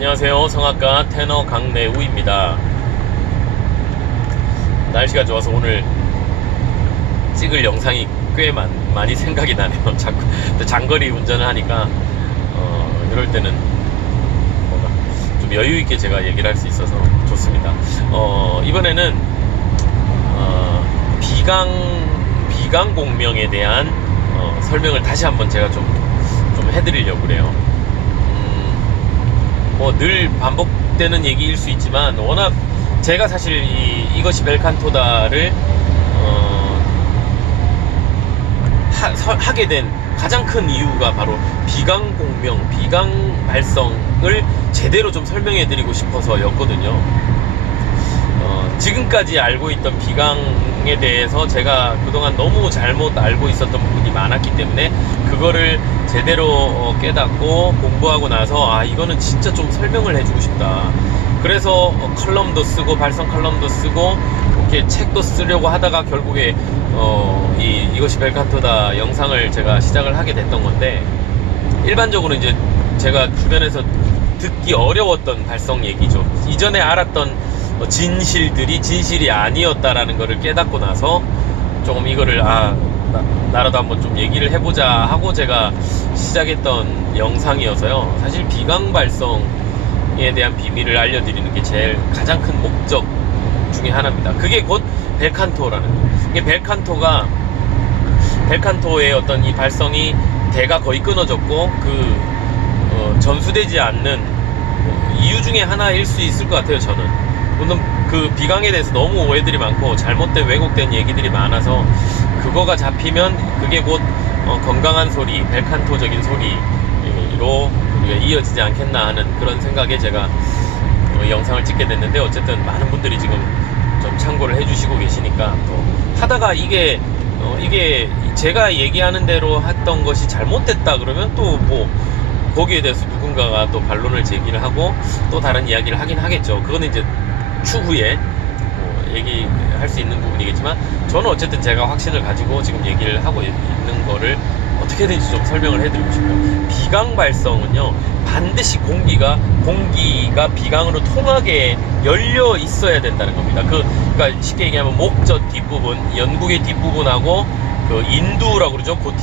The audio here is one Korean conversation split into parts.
안녕하세요. 성악가 테너 강내우입니다. 날씨가 좋아서 오늘 찍을 영상이 꽤 많이 생각이 나네요. 자꾸 장거리 운전을 하니까 이럴 때는 뭔가 좀 여유있게 제가 얘기를 할 수 있어서 좋습니다. 이번에는 비강 공명에 대한 설명을 다시 한번 제가 좀 해드리려고 그래요. 뭐 늘 반복되는 얘기일 수 있지만 워낙 제가 사실 이것이 벨칸토다를 하게 된 가장 큰 이유가 바로 비강 공명, 비강 발성을 제대로 좀 설명해 드리고 싶어서였거든요. 지금까지 알고 있던 비강에 대해서 제가 그동안 너무 잘못 알고 있었던 부분이 많았기 때문에 그거를 제대로 깨닫고 공부하고 나서 이거는 진짜 좀 설명을 해주고 싶다. 그래서 컬럼도 쓰고 발성 컬럼도 쓰고 이렇게 책도 쓰려고 하다가 결국에 이것이 벨칸토다 영상을 제가 시작을 하게 됐던 건데, 일반적으로 이제 제가 주변에서 듣기 어려웠던 발성 얘기죠. 이전에 알았던 진실들이 진실이 아니었다라는 거를 깨닫고 나서 조금 이거를 나라도 한번 좀 얘기를 해보자 하고 제가 시작했던 영상이어서요. 사실 비강 발성에 대한 비밀을 알려드리는 게 제일 가장 큰 목적 중에 하나입니다. 그게 곧 벨칸토라는 거예요. 이게 벨칸토의 어떤 이 발성이 대가 거의 끊어졌고 전수되지 않는 이유 중에 하나일 수 있을 것 같아요. 저는 물론 그 비강에 대해서 너무 오해들이 많고 잘못된 왜곡된 얘기들이 많아서 그거가 잡히면 그게 곧 건강한 소리, 벨칸토적인 소리로 우리가 이어지지 않겠나 하는 그런 생각에 제가 영상을 찍게 됐는데, 어쨌든 많은 분들이 지금 좀 참고를 해주시고 계시니까, 또 하다가 이게 제가 얘기하는 대로 했던 것이 잘못됐다 그러면 또 뭐 거기에 대해서 누군가가 또 반론을 제기를 하고 또 다른 이야기를 하긴 하겠죠. 그거는 이제 추후에 얘기할 수 있는 부분이겠지만, 저는 어쨌든 제가 확신을 가지고 지금 얘기를 하고 있는 거를 어떻게든지 좀 설명을 해드리고 싶어요. 비강 발성은요, 반드시 공기가 비강으로 통하게 열려 있어야 된다는 겁니다. 그러니까 쉽게 얘기하면 목젖 뒷부분, 연국의 뒷부분하고 그 인두라고 그러죠. 그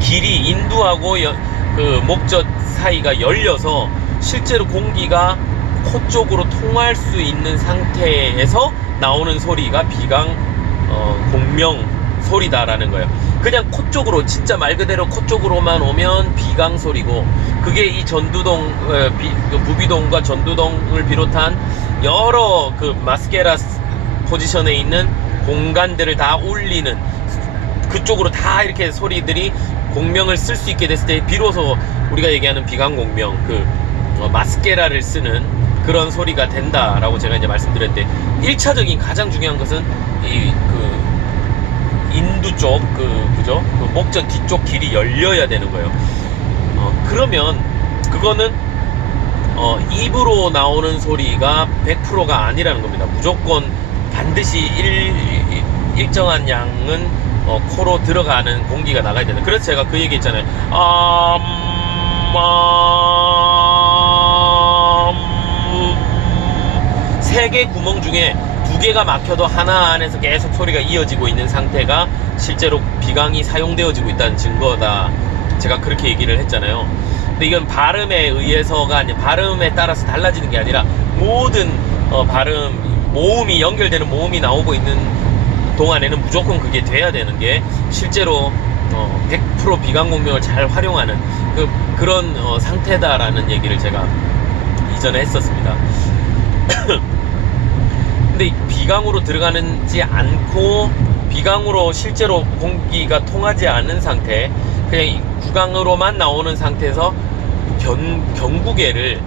길이 인두하고 그 목젖 사이가 열려서 실제로 공기가 코 쪽으로 통할 수 있는 상태에서 나오는 소리가 비강 공명 소리다라는 거예요. 그냥 코 쪽으로, 진짜 말 그대로 코 쪽으로만 오면 비강 소리고, 그게 이 전두동, 부비동과 전두동을 비롯한 여러 그 마스케라 포지션에 있는 공간들을 다 울리는 그쪽으로 다 이렇게 소리들이 공명을 쓸 수 있게 됐을 때 비로소 우리가 얘기하는 비강 공명, 마스케라를 쓰는 그런 소리가 된다라고 제가 이제 말씀드렸는데, 1차적인 가장 중요한 것은 인두 쪽, 그죠? 목젖 뒤쪽 길이 열려야 되는 거예요. 그러면 그거는 입으로 나오는 소리가 100%가 아니라는 겁니다. 무조건 반드시 일정한 양은 코로 들어가는 공기가 나가야 된다. 그래서 제가 그 얘기 했잖아요. 세 개 구멍 중에 2개가 막혀도 하나 안에서 계속 소리가 이어지고 있는 상태가 실제로 비강이 사용되어지고 있다는 증거다. 제가 그렇게 얘기를 했잖아요. 근데 이건 발음에 의해서가 아니라, 발음에 따라서 달라지는 게 아니라, 모든 모음이 연결되는 모음이 나오고 있는 동안에는 무조건 그게 돼야 되는 게 실제로 100% 비강 공명을 잘 활용하는 그런 상태다라는 얘기를 제가 이전에 했었습니다. 근데 비강으로 들어가는지 않고 비강으로 실제로 공기가 통하지 않는 상태, 그냥 구강으로만 나오는 상태에서 경구개를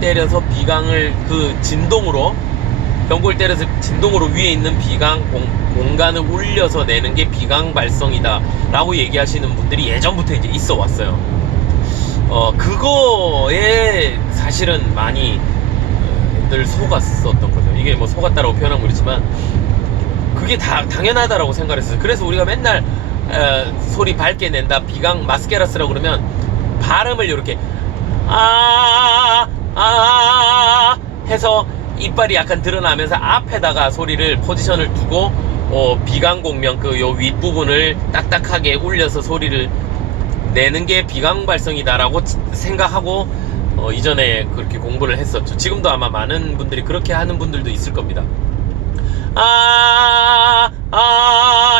때려서 비강을 경구를 때려서 진동으로 위에 있는 비강 공간을 울려서 내는 게 비강 발성이다 라고 얘기하시는 분들이 예전부터 이제 있어 왔어요. 그거에 사실은 많이 늘 속았었던 거죠. 이게 뭐 속았다라고 표현하면 그렇지만 그게 다 당연하다라고 생각했어요. 그래서 우리가 맨날 소리 밝게 낸다, 비강 마스케라스라고 그러면 발음을 이렇게 해서 이빨이 약간 드러나면서 앞에다가 소리를 포지션을 두고 비강공명 그 요 윗부분을 딱딱하게 울려서 소리를 내는 게 비강 발성이다라고 생각하고 이전에 그렇게 공부를 했었죠. 지금도 아마 많은 분들이 그렇게 하는 분들도 있을 겁니다.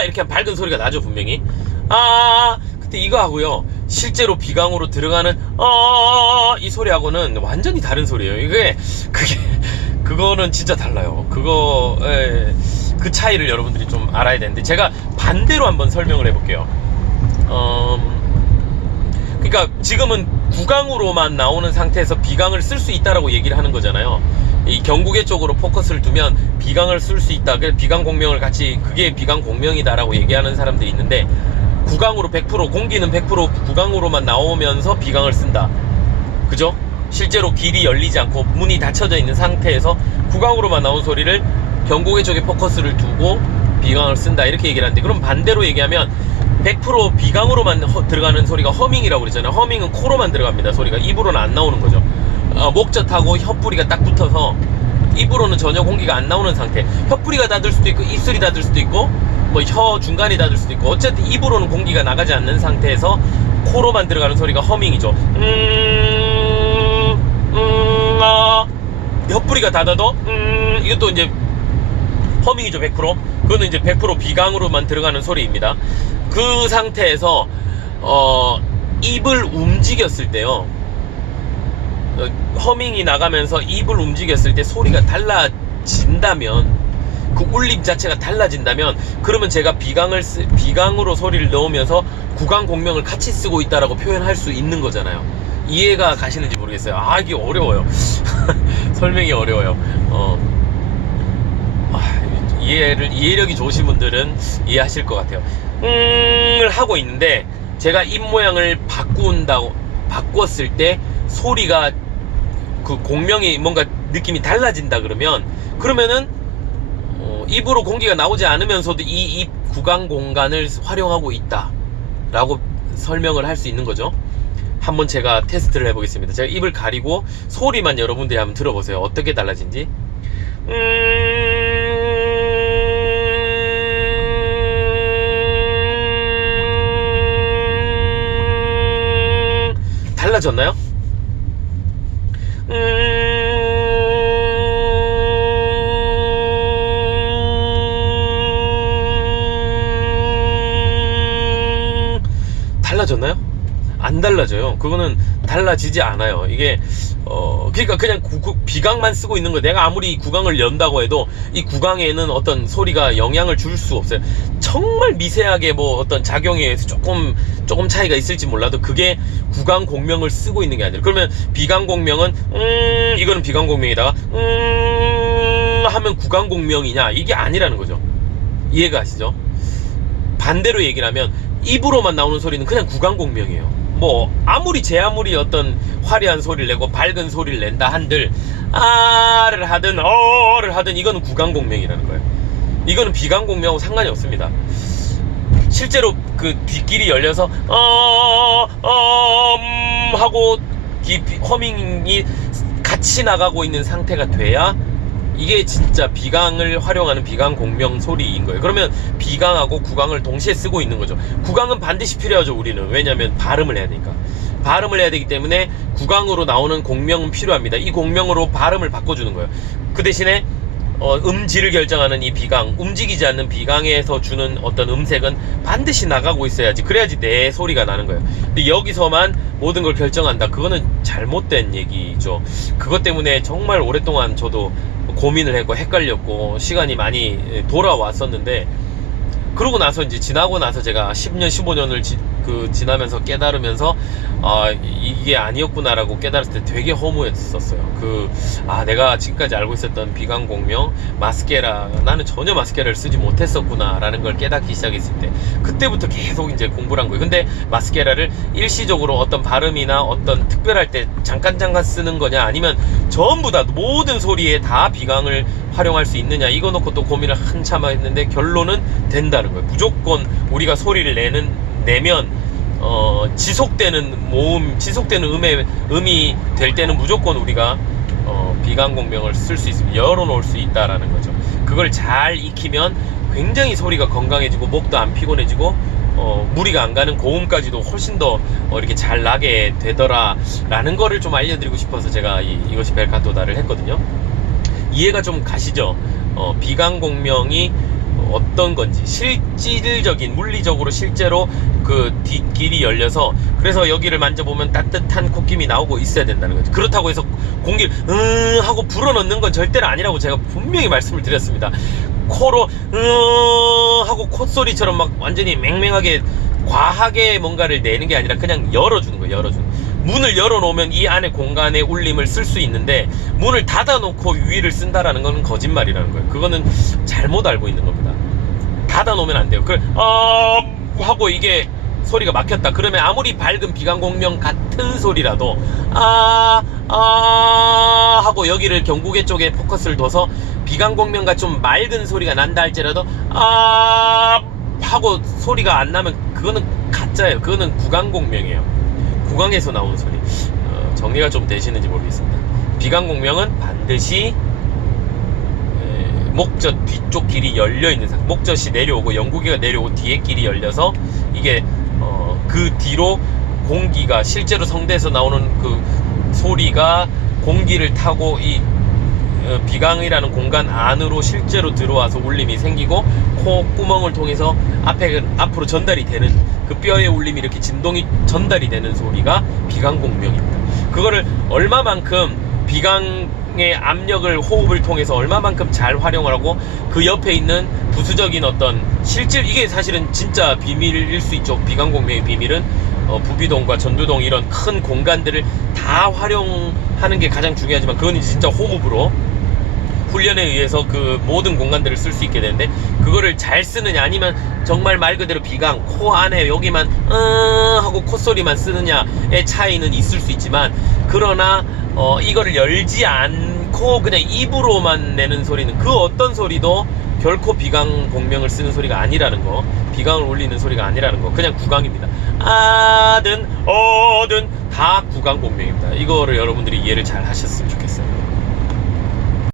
이렇게 밝은 소리가 나죠, 분명히. 근데 이거 하고요, 실제로 비강으로 들어가는 이 소리하고는 완전히 다른 소리예요. 그거는 진짜 달라요. 그 차이를 여러분들이 좀 알아야 되는데, 제가 반대로 한번 설명을 해볼게요. 그러니까 지금은 구강으로만 나오는 상태에서 비강을 쓸 수 있다라고 얘기를 하는 거잖아요. 이 경구개 쪽으로 포커스를 두면 비강을 쓸 수 있다. 그래서 비강 공명을 같이, 그게 비강 공명이다라고 얘기하는 사람들이 있는데, 구강으로 100%, 공기는 100% 구강으로만 나오면서 비강을 쓴다. 그죠? 실제로 길이 열리지 않고 문이 닫혀져 있는 상태에서 구강으로만 나온 소리를 경구개 쪽에 포커스를 두고 비강을 쓴다, 이렇게 얘기를 하는데, 그럼 반대로 얘기하면 100% 비강으로만 들어가는 소리가 허밍이라고 그러잖아요. 허밍은 코로만 들어갑니다. 소리가 입으로는 안 나오는 거죠. 목젖하고 혀뿌리가 딱 붙어서 입으로는 전혀 공기가 안 나오는 상태. 혀뿌리가 닫을 수도 있고 입술이 닫을 수도 있고 뭐 혀 중간이 닫을 수도 있고, 어쨌든 입으로는 공기가 나가지 않는 상태에서 코로만 들어가는 소리가 허밍이죠. 혀뿌리가 닫아도 이것도 이제 허밍이죠. 100%. 그거는 이제 100% 비강으로만 들어가는 소리입니다. 그 상태에서 입을 움직였을 때요, 허밍이 나가면서 입을 움직였을 때 소리가 달라진다면, 그 울림 자체가 달라진다면, 그러면 제가 비강으로 소리를 넣으면서 구강 공명을 같이 쓰고 있다라고 표현할 수 있는 거잖아요. 이해가 가시는지 모르겠어요. 이게 어려워요. 설명이 어려워요. 이해력이 좋으신 분들은 이해하실 것 같아요. 을 하고 있는데, 제가 입 모양을 바꿨을 때 소리가, 그 공명이 뭔가 느낌이 달라진다 그러면은 입으로 공기가 나오지 않으면서도 이 입 구강 공간을 활용하고 있다 라고 설명을 할 수 있는 거죠. 한번 제가 테스트를 해보겠습니다. 제가 입을 가리고 소리만 여러분들이 한번 들어보세요. 어떻게 달라진지. 달라졌나요? 달라졌나요? 안 달라져요. 그거는 달라지지 않아요. 이게 그러니까 그냥 비강만 쓰고 있는 거예요. 내가 아무리 구강을 연다고 해도 이 구강에는 어떤 소리가 영향을 줄 수 없어요. 정말 미세하게 뭐 어떤 작용에 의해서 조금 차이가 있을지 몰라도 그게 구강 공명을 쓰고 있는 게 아니라, 그러면 비강 공명은 이거는 비강 공명이다가 하면 구강 공명이냐, 이게 아니라는 거죠. 이해가 가시죠? 반대로 얘기를 하면 입으로만 나오는 소리는 그냥 구강 공명이에요. 뭐 아무리 어떤 화려한 소리를 내고 밝은 소리를 낸다 한들, 아를 하든 어를 하든 이거는 구강 공명이라는 거예요. 이거는 비강 공명하고 상관이 없습니다. 실제로 그 뒷길이 열려서 하고 허밍이 같이 나가고 있는 상태가 돼야 이게 진짜 비강을 활용하는 비강 공명 소리인 거예요. 그러면 비강하고 구강을 동시에 쓰고 있는 거죠. 구강은 반드시 필요하죠, 우리는. 왜냐하면 발음을 해야 되니까. 발음을 해야 되기 때문에 구강으로 나오는 공명은 필요합니다. 이 공명으로 발음을 바꿔주는 거예요. 그 대신에 음질을 결정하는 이 비강, 움직이지 않는 비강에서 주는 어떤 음색은 반드시 나가고 있어야지, 그래야지 내 소리가 나는 거예요. 근데 여기서만 모든 걸 결정한다, 그거는 잘못된 얘기죠. 그것 때문에 정말 오랫동안 저도 고민을 했고 헷갈렸고 시간이 많이 돌아왔었는데, 그러고 나서 이제 지나고 나서 제가 10년 15년을 지나면서 깨달으면서 이게 아니었구나라고 깨달았을 때 되게 허무했었어요. 내가 지금까지 알고 있었던 비강 공명 마스케라, 나는 전혀 마스케라를 쓰지 못했었구나 라는 걸 깨닫기 시작했을 때, 그때부터 계속 이제 공부를 한 거예요. 근데 마스케라를 일시적으로 어떤 발음이나 어떤 특별할 때 잠깐 쓰는 거냐, 아니면 전부 다 모든 소리에 다 비강을 활용할 수 있느냐, 이거 놓고 또 고민을 한참 했는데 결론은 된다는 거예요. 무조건 우리가 소리를 내면 지속되는 모음, 지속되는 음이 될 때는 무조건 우리가 비강공명을 쓸 수 있습니다. 열어놓을 수 있다라는 거죠. 그걸 잘 익히면 굉장히 소리가 건강해지고 목도 안 피곤해지고 무리가 안 가는 고음까지도 훨씬 더 이렇게 잘 나게 되더라라는 거를 좀 알려드리고 싶어서 제가 이것이 벨칸토다를 했거든요. 이해가 좀 가시죠? 비강공명이 어떤 건지 실질적인 물리적으로 실제로 그 뒷길이 열려서 그래서 여기를 만져보면 따뜻한 콧김이 나오고 있어야 된다는 거죠. 그렇다고 해서 공기를 하고 불어넣는 건 절대로 아니라고 제가 분명히 말씀을 드렸습니다. 코로 하고 콧소리처럼 막 완전히 맹맹하게 과하게 뭔가를 내는 게 아니라 그냥 열어주는 거예요. 열어주는. 문을 열어놓으면 이 안에 공간의 울림을 쓸 수 있는데 문을 닫아놓고 위를 쓴다라는 건 거짓말이라는 거예요. 그거는 잘못 알고 있는 겁니다. 닫아놓으면 안 돼요. 하고 이게 소리가 막혔다. 그러면 아무리 밝은 비강공명 같은 소리라도 하고 여기를 경구개 쪽에 포커스를 둬서 비강공명과 좀 맑은 소리가 난다 할지라도 하고 소리가 안 나면 그거는 가짜예요. 그거는 구강공명이에요. 구강에서 나온 소리. 정리가 좀 되시는지 모르겠습니다. 비강공명은 반드시 목젖 뒤쪽 길이 열려있는 상태. 목젖이 내려오고 영구기가 내려오고 뒤에 길이 열려서 이게 그 뒤로 공기가 실제로 성대에서 나오는 그 소리가 공기를 타고 이 비강이라는 공간 안으로 실제로 들어와서 울림이 생기고 콧구멍을 통해서 앞으로 전달이 되는 그 뼈의 울림이 이렇게 진동이 전달이 되는 소리가 비강공명입니다. 그거를 얼마만큼 비강의 압력을 호흡을 통해서 얼마만큼 잘 활용을 하고 그 옆에 있는 부수적인 어떤 이게 사실은 진짜 비밀일 수 있죠. 비강공명의 비밀은 부비동과 전두동 이런 큰 공간들을 다 활용하는 게 가장 중요하지만 그건 이제 진짜 호흡으로 훈련에 의해서 그 모든 공간들을 쓸 수 있게 되는데 그거를 잘 쓰느냐 아니면 정말 말 그대로 비강 코 안에 여기만 하고 콧소리만 쓰느냐의 차이는 있을 수 있지만 그러나 이거를 열지 않고 그냥 입으로만 내는 소리는 그 어떤 소리도 결코 비강 공명을 쓰는 소리가 아니라는 거, 비강을 울리는 소리가 아니라는 거, 그냥 구강입니다. 아든 어든 다 구강 공명입니다. 이거를 여러분들이 이해를 잘 하셨으면 좋겠어요.